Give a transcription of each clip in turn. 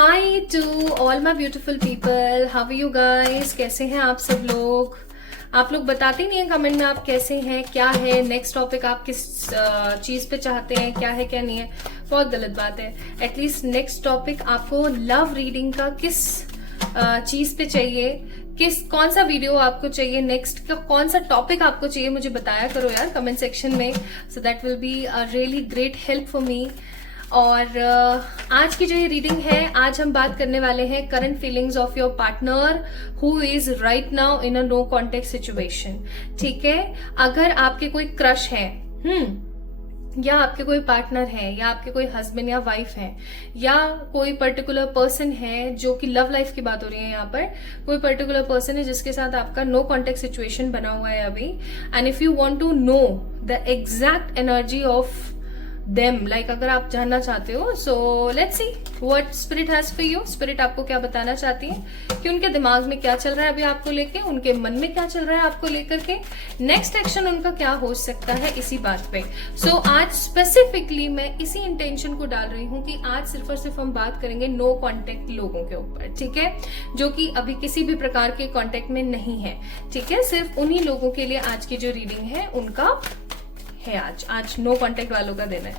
High to all my beautiful people, how are you guys? कैसे हैं आप सब लोग? आप लोग बताते नहीं हैं कमेंट में आप कैसे हैं, क्या है नेक्स्ट टॉपिक, आप किस चीज पे चाहते हैं, क्या है क्या नहीं है। बहुत गलत बात है। एटलीस्ट नेक्स्ट टॉपिक आपको लव रीडिंग का किस चीज पे चाहिए, कौन सा वीडियो आपको चाहिए, नेक्स्ट का कौन सा टॉपिक आपको चाहिए, मुझे बताया करो यार कमेंट सेक्शन में। So that will be a really great help for me. और आज की जो ये रीडिंग है, आज हम बात करने वाले हैं current feelings of your partner who is right now in a no contact situation. ठीक है, अगर आपके कोई क्रश है या आपके कोई पार्टनर है या आपके कोई हस्बैंड या वाइफ है या कोई पर्टिकुलर पर्सन है, जो कि लव लाइफ की बात हो रही है यहाँ पर, कोई पर्टिकुलर पर्सन है जिसके साथ आपका नो कॉन्टेक्ट सिचुएशन बना हुआ है अभी, and if you want to know the exact energy of them, like अगर आप जानना चाहते हो, so let's see what spirit has for you. Spirit आपको क्या बताना चाहती है कि उनके दिमाग में क्या चल रहा है अभी आपको लेके, उनके मन में क्या चल रहा है आपको लेकर के, नेक्स्ट एक्शन उनका क्या हो सकता है इसी बात पे। सो आज स्पेसिफिकली मैं इसी इंटेंशन को डाल रही हूँ कि आज सिर्फ और सिर्फ हम बात करेंगे नो कॉन्टेक्ट लोगों के ऊपर, ठीक है, जो कि अभी किसी भी प्रकार के कॉन्टेक्ट में नहीं है। ठीक है, सिर्फ उन्हीं लोगों के लिए आज की जो रीडिंग है उनका है। आज नो कांटेक्ट वालों का दिन है।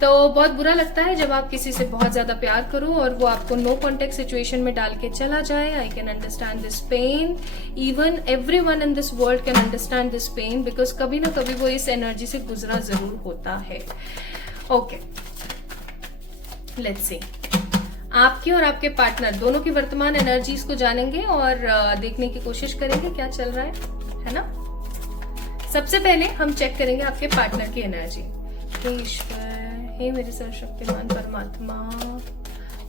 तो बहुत बुरा लगता है जब आप किसी से बहुत ज्यादा प्यार करो और वो आपको नो कांटेक्ट सिचुएशन में डाल के चला जाए। I can understand this pain, even everyone in this world can understand this pain, because कभी ना कभी वो इस एनर्जी से गुजरा जरूर होता है। ओके, लेट्स सी, आपकी और आपके पार्टनर दोनों की वर्तमान एनर्जीज को जानेंगे और देखने की कोशिश करेंगे क्या चल रहा है ना। सबसे पहले हम चेक करेंगे आपके पार्टनर की एनर्जी। हे ईश्वर, हे मेरे सर्वशक्तिमान परमात्मा,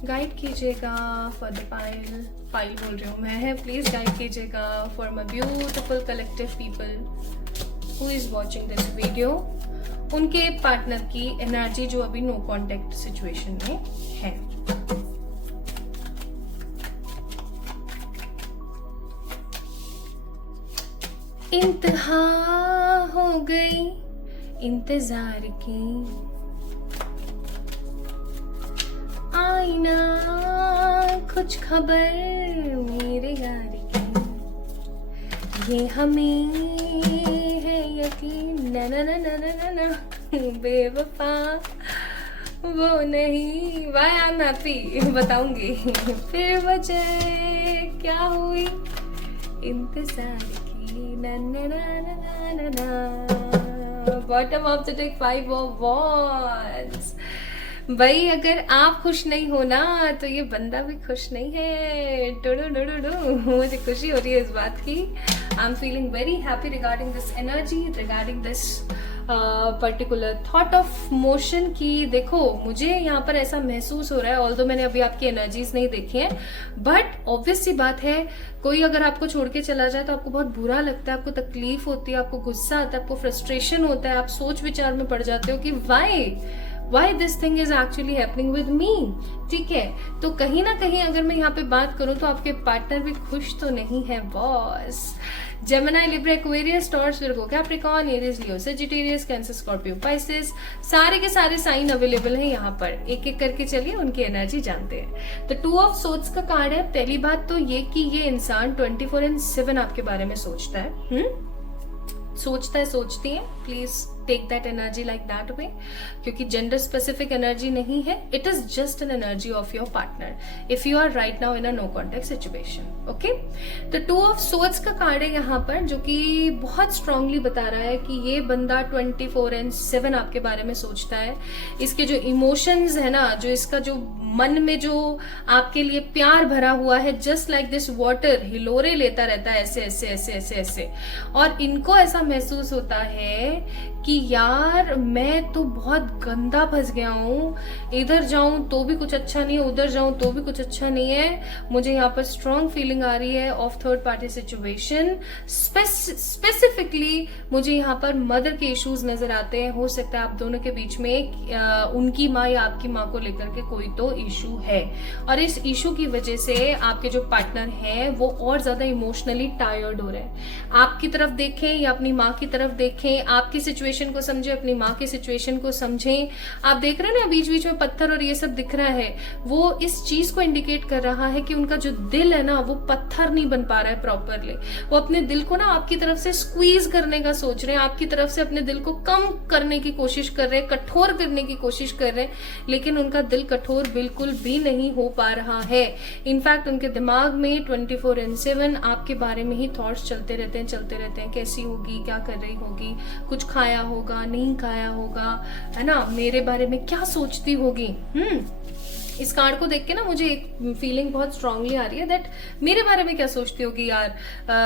गाइड कीजिएगा फॉर द फाइल बोल रही हूँ मैं, प्लीज गाइड कीजिएगा for my beautiful collective people who is watching this video. उनके पार्टनर की एनर्जी जो अभी नो कॉन्टेक्ट सिचुएशन में है। इंतहा हो गई इंतजार की, आईना कुछ खबर मेरे यार की, ये हमें है यकीन, ना ना ना ना ना ना ना बेवफा वो नहीं, वाई आई एम हैप्पी बताऊंगी फिर वजह क्या हुई इंतजार की, bottom of the deck 5 of wands. भाई अगर आप खुश नहीं हो ना तो ये बंदा भी खुश नहीं है। मुझे खुशी हो रही है इस बात की। I am feeling very happy regarding this energy, regarding this particular thought of motion की। देखो मुझे यहाँ पर ऐसा महसूस हो रहा है, ऑल्दो मैंने अभी आपकी एनर्जीज नहीं देखी है, बट ऑब्वियस सी बात है, कोई अगर आपको छोड़ के चला जाए तो आपको बहुत बुरा लगता है, आपको तकलीफ होती है, आपको गुस्सा आता है, आपको फ्रस्ट्रेशन होता है, आप सोच विचार में पड़ जाते हो कि why this thing is actually happening with me. ठीक है, तो कहीं ना कहीं अगर मैं यहाँ पे बात करूं तो आपके पार्टनर भी खुश तो नहीं है boss. Gemini, Libra, Aquarius, Taurus, Virgo, Capricorn, Aries, Leo, Sagittarius, Cancer, Scorpio, Pisces, सारे के सारे साइन अवेलेबल हैं यहाँ पर। एक एक करके चलिए उनकी एनर्जी जानते हैं। तो 2 ऑफ सोर्ड्स का कार्ड है। पहली बात तो ये कि ये इंसान 24/7 आपके बारे में सोचता है, सोचती है। Please take that energy like that way, क्योंकि जेंडर स्पेसिफिक एनर्जी नहीं है, it is just an energy of your partner if you are right now in a no contact situation. Okay, तो 2 ऑफ सोर्ड्स का card है यहाँ पर, जो कि बहुत स्ट्रांगली बता रहा है कि ये बंदा 24/7 आपके बारे में सोचता है। इसके जो इमोशंस है ना, जो इसका जो मन में जो आपके लिए प्यार भरा हुआ है, जस्ट लाइक दिस वाटर हिलोरे लेता रहता है ऐसे ऐसे ऐसे ऐसे ऐसे, और इनको ऐसा महसूस होता है कि यार मैं तो बहुत गंदा फंस गया हूँ, इधर जाऊं तो भी कुछ अच्छा नहीं है, उधर जाऊं तो भी कुछ अच्छा नहीं है। मुझे यहाँ पर स्ट्रॉन्ग फीलिंग आ रही है of third party situation. Specifically मुझे यहाँ पर मदर के इश्यूज नजर आते हैं। हो सकता है आप दोनों के बीच में उनकी माँ या आपकी माँ को लेकर के कोई तो इशू है, और इस इशू की वजह से आपके जो पार्टनर हैं वो और ज्यादा इमोशनली टायर्ड हो रहे हैं। आपकी तरफ देखें या अपनी माँ की तरफ देखें, आपकी सिचुएशन सिचुएशन को समझे, अपनी माँ की सिचुएशन को समझें। आप देख रहे हैं ना बीच बीच में पत्थर और ये सब दिख रहा है, वो इस चीज को इंडिकेट कर रहा है कि उनका जो दिल है ना वो पत्थर नहीं बन पा रहा है प्रॉपरली। वो अपने दिल को ना आपकी तरफ से स्क्वीज करने का सोच रहे हैं, आपकी तरफ से अपने दिल को कम करने की कोशिश कर रहे हैं, कठोर करने की कोशिश कर रहे हैं, लेकिन उनका दिल कठोर बिल्कुल भी नहीं हो पा रहा है। इनफैक्ट उनके दिमाग में 24/7 आपके बारे में ही थॉट्स चलते रहते हैं, कैसी होगी, क्या कर रही होगी, कुछ खाया होगा, नहीं खाया होगा, है ना, मेरे बारे में क्या सोचती होगी। इस कार्ड को देख के ना मुझे एक फीलिंग बहुत स्ट्रांगली आ रही है दैट मेरे बारे में क्या सोचती होगी यार,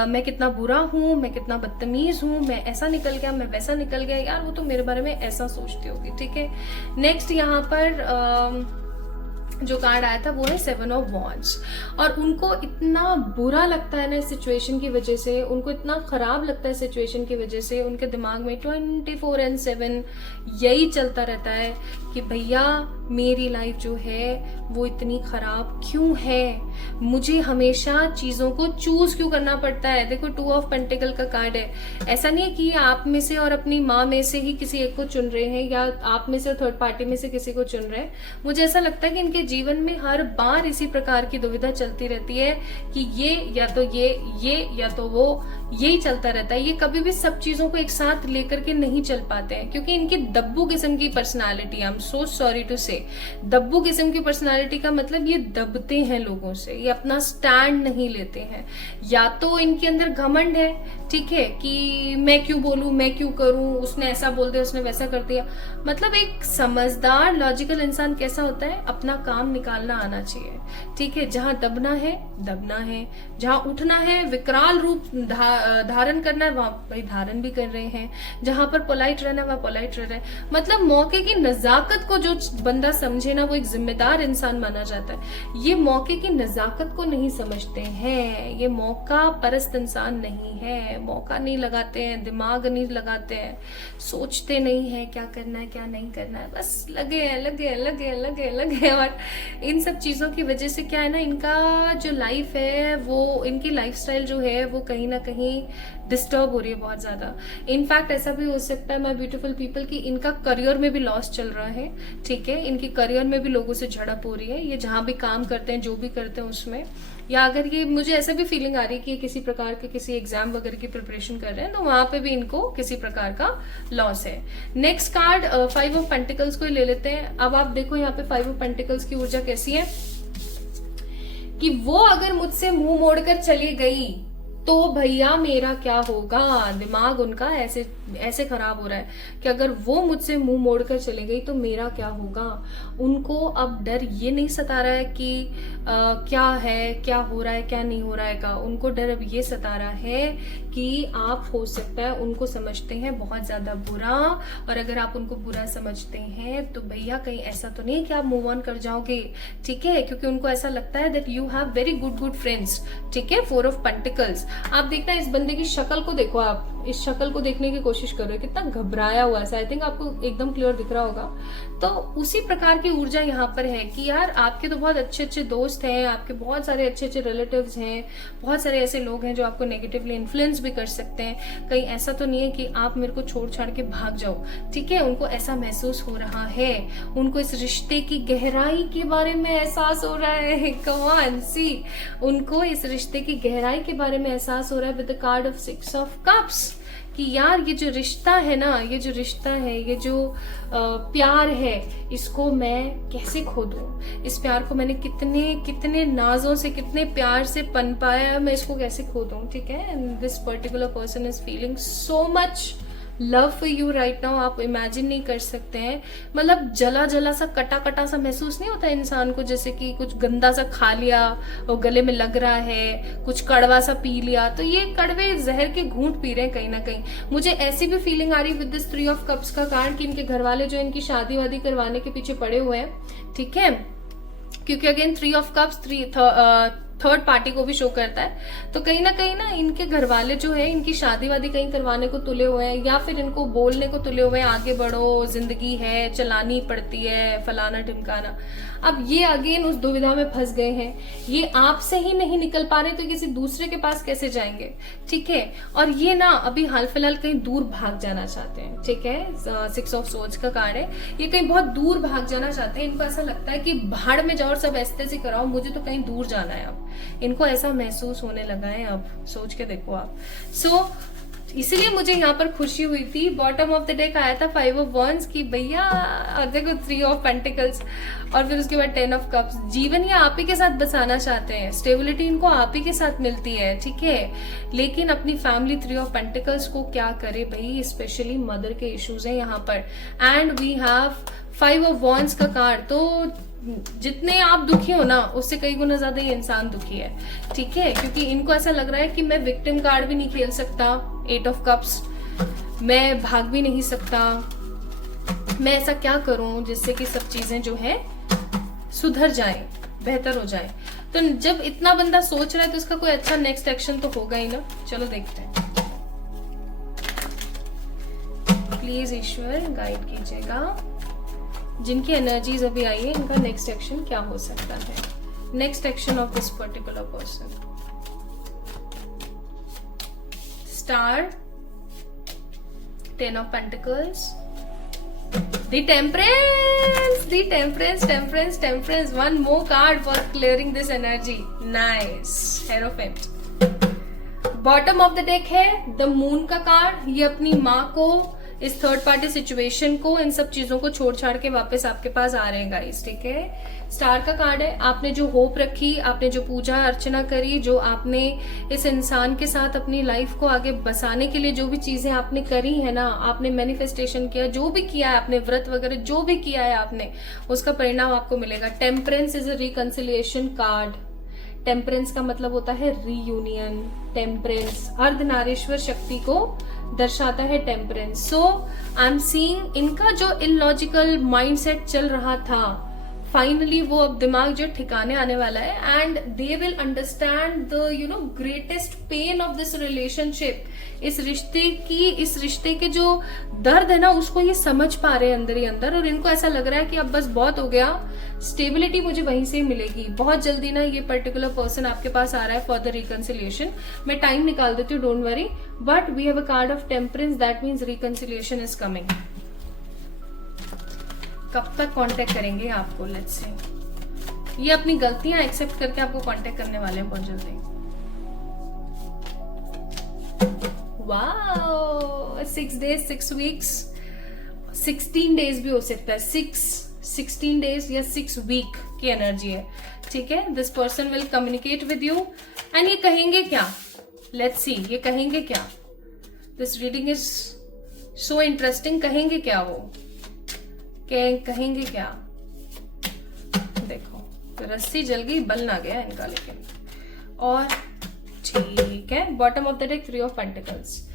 मैं कितना बुरा हूँ, मैं कितना बदतमीज हूँ, मैं ऐसा निकल गया, मैं वैसा निकल गया, यार वो तो मेरे बारे में ऐसा सोचती होगी। ठीक है, नेक्स्ट यहाँ पर जो कार्ड आया था वो है 7 ऑफ वॉन्ड्स। और उनको इतना बुरा लगता है ना इस सिचुएशन की वजह से, उनको इतना खराब लगता है सिचुएशन की वजह से, उनके दिमाग में 24/7 यही चलता रहता है कि भैया मेरी लाइफ जो है वो इतनी खराब क्यों है, मुझे हमेशा चीजों को चूज क्यों करना पड़ता है। देखो 2 ऑफ पेंटिकल का कार्ड है, ऐसा नहीं है कि आप में से और अपनी माँ में से ही किसी एक को चुन रहे हैं, या आप में से और थर्ड पार्टी में से किसी को चुन रहे हैं। मुझे ऐसा लगता है कि इनके जीवन में हर बार इसी प्रकार की दुविधा चलती रहती है कि ये या तो ये या तो वो, यही चलता रहता है। ये कभी भी सब चीजों को एक साथ लेकर के नहीं चल पाते हैं, क्योंकि इनकी दब्बू किस्म की personality, I am so sorry to say, दब्बू किस्म की पर्सनालिटी का मतलब ये दबते हैं लोगों से, ये अपना स्टैंड नहीं लेते हैं। या तो इनके अंदर घमंड है, ठीक है, कि मैं क्यों बोलूं, मैं क्यों करूं, उसने ऐसा बोल दिया, उसने वैसा कर दिया। मतलब एक समझदार लॉजिकल इंसान कैसा होता है, अपना काम निकालना आना चाहिए। ठीक है, जहां दबना है दबना है, जहां उठना है, विकराल रूप धारण करना है वहां भाई धारण भी कर रहे हैं, जहां पर पोलाइट रहना है वहां पोलाइट रह रहे हैं। मतलब मौके की नजाकत को जो बंदा समझे ना वो एक जिम्मेदार इंसान माना जाता है। ये मौके की नजाकत को नहीं समझते हैं, ये मौका परस्त इंसान नहीं है, मौका नहीं लगाते हैं, दिमाग नहीं लगाते हैं, सोचते नहीं है क्या करना है क्या नहीं करना है, बस लगे हैं लगे हैं लगे हैं लगे हैं लगे हैं। और इन सब चीजों की वजह से क्या है ना, इनका जो लाइफ है वो, इनकी लाइफस्टाइल जो है वो कहीं ना कहीं डिस्टर्ब हो रही है बहुत ज्यादा। इनफैक्ट ऐसा भी हो सकता है माय ब्यूटीफुल पीपल कि इनका करियर में भी लॉस चल रहा है। ठीक है, इनकी करियर में भी लोगों से झड़प हो रही है, ये जहां भी काम करते हैं, जो भी करते हैं उसमें, या अगर ये, मुझे ऐसा भी फीलिंग आ रही है कि किसी प्रकार के किसी एग्जाम वगैरह की प्रिपरेशन कर रहे हैं, तो वहां पे भी इनको किसी प्रकार का लॉस है। नेक्स्ट कार्ड 5 ऑफ पेंटिकल्स को ही ले लेते हैं। अब आप देखो यहाँ पे 5 ऑफ पेंटिकल्स की ऊर्जा कैसी है कि वो अगर मुझसे मुंह मोड़कर चली गई तो भैया मेरा क्या होगा। दिमाग उनका ऐसे खराब हो रहा है कि अगर वो मुझसे मुंह मोड़कर चले गई तो मेरा क्या होगा। उनको अब डर ये नहीं सता रहा है कि क्या है, क्या हो रहा है, क्या नहीं हो रहा है का। उनको डर अब ये सता रहा है कि आप हो सकता है उनको समझते हैं बहुत ज्यादा बुरा, और अगर आप उनको बुरा समझते हैं तो भैया कहीं ऐसा तो नहीं कि आप मूव ऑन कर जाओगे। ठीक है, क्योंकि उनको ऐसा लगता है that you have very good friends. ठीक है, 4 ऑफ पेंटिकल्स। आप देखना इस बंदे की शक्ल को देखो, आप इस शक्ल को देखने की कोशिश कर रहे हो, कितना घबराया हुआ है। आई थिंक आपको एकदम क्लियर दिख रहा होगा। तो उसी प्रकार की ऊर्जा यहाँ पर है कि यार आपके तो बहुत अच्छे अच्छे दोस्त हैं, आपके बहुत सारे अच्छे अच्छे रिलेटिव्स हैं, बहुत सारे ऐसे लोग हैं जो आपको नेगेटिवली इन्फ्लुएंस भी कर सकते हैं। कहीं ऐसा तो नहीं है कि आप मेरे को छोड़ छाड़ के भाग जाओ। ठीक है, उनको ऐसा महसूस हो रहा है, उनको इस रिश्ते की गहराई के बारे में एहसास हो रहा है। कम ऑन सी, उनको इस रिश्ते की गहराई के बारे में एहसास हो रहा है with the card of 6 of cups कि यार ये जो रिश्ता है ना, ये जो रिश्ता है, ये जो प्यार है, इसको मैं कैसे खो दूं। इस प्यार को मैंने कितने कितने नाजों से, कितने प्यार से पनपाया है, मैं इसको कैसे खो दूं। ठीक है, this particular person is feeling so much love for you right now. आप इमेजिन नहीं कर सकते हैं, मतलब जला जला सा, कटा कटा सा महसूस नहीं होता इंसान को, जैसे कि कुछ गंदा सा खा लिया और गले में लग रहा है, कुछ कड़वा सा पी लिया, तो ये कड़वे जहर के घूंट पी रहे हैं कहीं ना कहीं। मुझे ऐसी भी फीलिंग आ रही विद दिस 3 ऑफ कप्स का कारण कि इनके घर वाले जो इनकी शादी वादी करवाने के पीछे पड़े हुए हैं। ठीक है, क्योंकि again 3 of cups third party को भी शो करता है। तो कहीं ना इनके घर वाले जो है इनकी शादी वादी कहीं करवाने को तुले हुए हैं, या फिर इनको बोलने को तुले हुए हैं आगे बढ़ो, जिंदगी है, चलानी पड़ती है, फलाना ढिमकाना। अब ये अगेन उस दुविधा में फंस गए हैं, ये आपसे ही नहीं निकल पा रहे तो किसी दूसरे के पास कैसे जाएंगे, ठीक है। और ये ना अभी हाल फिलहाल कहीं दूर भाग जाना चाहते हैं, ठीक है। 6 ऑफ सोर्ड्स का कार्ड है, ये कहीं बहुत दूर भाग जाना चाहते हैं। इनको ऐसा लगता है कि भाड़ में जाओ और सब ऐसे से कराओ, मुझे तो कहीं दूर जाना है। अब इनको ऐसा महसूस होने लगा है, अब सोच के देखो आप। इसलिए मुझे यहाँ पर खुशी हुई थी। बॉटम ऑफ द डेक आया था 5 ऑफ वॉन्ड्स की भैया, और देखो 3 ऑफ पेंटिकल्स, और फिर उसके बाद 10 ऑफ कप्स। जीवन ये आप ही के साथ बसाना चाहते हैं, स्टेबिलिटी इनको आप ही के साथ मिलती है, ठीक है। लेकिन अपनी फैमिली 3 ऑफ पेंटिकल्स को क्या करे भाई, स्पेशली मदर के इश्यूज हैं यहाँ पर। And we have 5 of wands का कार्ड। तो जितने आप दुखी हो ना, उससे कई गुना ज्यादा ये इंसान दुखी है, ठीक है। क्योंकि इनको ऐसा लग रहा है कि मैं विक्टिम कार्ड भी नहीं खेल सकता, 8 ऑफ कप्स, मैं भाग भी नहीं सकता, मैं ऐसा क्या करूं जिससे कि सब चीजें जो है सुधर जाएं, बेहतर हो जाए। तो जब इतना बंदा सोच रहा है तो इसका कोई अच्छा नेक्स्ट एक्शन तो होगा ही ना। चलो देखते हैं, प्लीज ईश्वर गाइड कीजिएगा। जिनकी एनर्जीज अभी आई है, इनका नेक्स्ट एक्शन क्या हो सकता है, next action of this particular person. Star, 10 of pentacles, the temperance, one more card for clearing this energy, nice, hierophant. Bottom of the deck है द मून का कार्ड। ये अपनी माँ को, इस थर्ड पार्टी सिचुएशन को, इन सब चीजों को छोड़ छाड़ के वापस आपके पास आ रहे हैं गाइस, ठीक है। स्टार का कार्ड है, आपने जो होप रखी, आपने जो पूजा अर्चना करी, जो आपने इस इंसान के साथ अपनी लाइफ को आगे बसाने के लिए जो भी चीजें आपने करी है ना, आपने मैनिफेस्टेशन किया, जो भी किया है आपने, व्रत वगैरह जो भी किया है आपने, उसका परिणाम आपको मिलेगा। Temperance is a reconciliation card. Temperance का मतलब होता है रीयूनियन। टेम्परेंस अर्धनारीश्वर शक्ति को दर्शाता है, temperance. So I am seeing इनका जो इलॉजिकल माइंडसेट चल रहा था, फाइनली वो अब दिमाग जो ठिकाने आने वाला है, and they will understand the greatest pain of this relationship. इस रिश्ते के जो दर्द है ना, उसको ये समझ पा रहे हैं अंदर ही अंदर, और इनको ऐसा लग रहा है कि अब बस बहुत हो गया, स्टेबिलिटी मुझे वहीं से मिलेगी। बहुत जल्दी ना ये पर्टिकुलर पर्सन आपके पास आ रहा है फॉर द रिकंसिलिएशन। मैं टाइम निकाल देती हूँ, don't worry, but we have a card of temperance, that means reconciliation is coming. कब तक कांटेक्ट करेंगे आपको, लेट्स से। ये अपनी गलतियां एक्सेप्ट करके आपको कांटेक्ट करने वाले हैं बहुत जल्दी। वाओ, 6 days 6 weeks, 16 days भी हो सकता है, 16 days या 6 week की एनर्जी है, ठीक है। This person will communicate with you, and ये कहेंगे क्या, लेट्स सी, ये कहेंगे क्या। This reading is so interesting. कहेंगे क्या वो, कहेंगे क्या, देखो रस्सी जल गई, बल ना गया इनका, लेकिन और ठीक है। Bottom of the deck 3 of pentacles.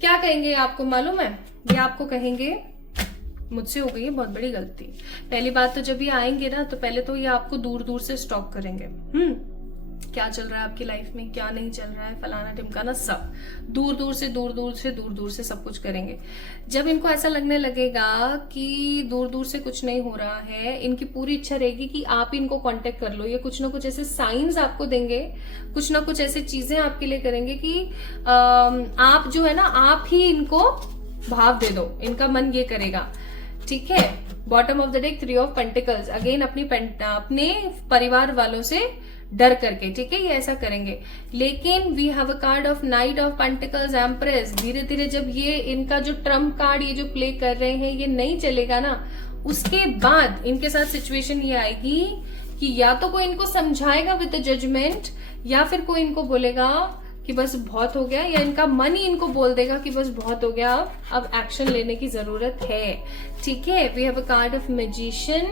क्या कहेंगे आपको मालूम है, ये आपको कहेंगे मुझसे हो गई है बहुत बड़ी गलती। पहली बात तो जब ये आएंगे ना, तो पहले तो ये आपको दूर दूर से स्टॉक करेंगे। क्या चल रहा है आपकी लाइफ में, क्या नहीं चल रहा है, फलाना ढिमकाना, सब दूर दूर से सब कुछ करेंगे। जब इनको ऐसा लगने लगेगा कि दूर दूर से कुछ नहीं हो रहा है, इनकी पूरी इच्छा रहेगी कि आप इनको कांटेक्ट कर लो। ये कुछ ना कुछ ऐसे साइंस आपको देंगे, कुछ ना कुछ ऐसी चीजें आपके लिए करेंगे कि आप जो है ना, आप ही इनको भाव दे दो, इनका मन ये करेगा, ठीक है। Bottom of the deck 3 of pentacles, again अपने परिवार वालों से डर करके, ठीक है, ये ऐसा करेंगे। लेकिन we have a card of knight of pentacles, empress. धीरे धीरे जब ये इनका जो ट्रम्प कार्ड ये जो प्ले कर रहे हैं ये नहीं चलेगा ना, उसके बाद इनके साथ सिचुएशन ये आएगी कि या तो कोई इनको समझाएगा विद द जजमेंट, या फिर कोई इनको बोलेगा कि बस बहुत हो गया, या इनका मन ही इनको बोल देगा कि बस बहुत हो गया, अब एक्शन लेने की जरूरत है, ठीक है। We have a card of magician.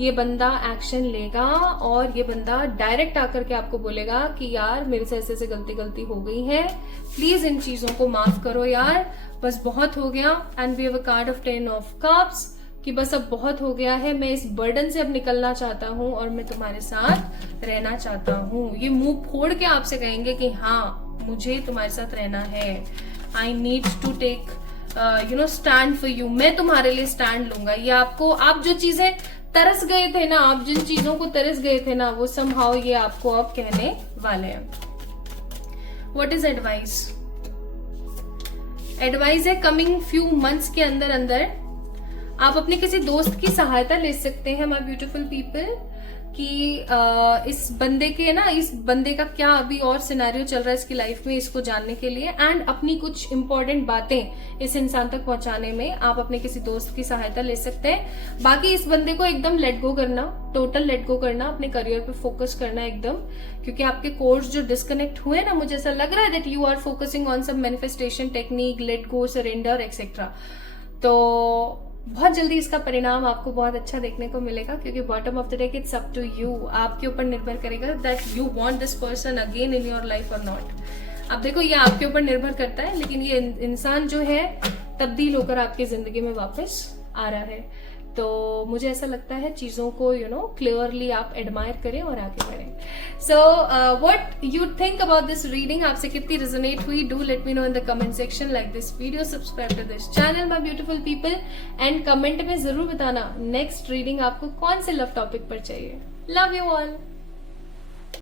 ये बंदा एक्शन लेगा, और ये बंदा डायरेक्ट आकर के आपको बोलेगा कि यार मेरे से ऐसे गलती हो गई है, प्लीज इन चीजों को माफ करो यार, बस बहुत हो गया। And we have a card of 10 of cups. कि बस अब बहुत हो गया है, मैं इस बर्डन से अब निकलना चाहता हूँ और मैं तुम्हारे साथ रहना चाहता हूँ। ये मुंह फोड़ के आपसे कहेंगे कि हाँ मुझे तुम्हारे साथ रहना है, I need to take stand for you, मैं तुम्हारे लिए स्टैंड लूंगा। ये आपको, आप जो चीजें तरस गए थे ना, आप जिन चीजों को तरस गए थे ना, वो समहाउ ये आपको अब कहने वाले हैं। What is advice? एडवाइस है कमिंग फ्यू मंथ्स के अंदर अंदर आप अपने किसी दोस्त की सहायता ले सकते हैं माय ब्यूटीफुल पीपल, कि इस बंदे के ना, इस बंदे का क्या अभी और सिनेरियो चल रहा है इसकी लाइफ में, इसको जानने के लिए एंड अपनी कुछ इंपॉर्टेंट बातें इस इंसान तक पहुंचाने में आप अपने किसी दोस्त की सहायता ले सकते हैं। बाकी इस बंदे को एकदम लेट गो करना, टोटल लेट गो करना, अपने करियर पे फोकस करना एकदम, क्योंकि आपके कोर्स जो डिस्कनेक्ट हुए ना, मुझे ऐसा लग रहा है that you are focusing on some manifestation technique, let go, surrender etcetera. तो बहुत जल्दी इसका परिणाम आपको बहुत अच्छा देखने को मिलेगा, क्योंकि bottom of the day it's up to you, आपके ऊपर निर्भर करेगा that you want this person again in your life और नॉट। अब देखो ये आपके ऊपर निर्भर करता है, लेकिन ये इंसान जो है तब्दील होकर आपकी जिंदगी में वापस आ रहा है। तो मुझे ऐसा लगता है चीजों को क्लियरली आप एडमायर करें और आगे बढ़ें। So what you think about this reading, आपसे कितनी रेजोनेट हुई? Do let me know in the comment section, like this video, subscribe to this channel my beautiful people, and comment में जरूर बताना नेक्स्ट रीडिंग आपको कौन से लव टॉपिक पर चाहिए। Love you all.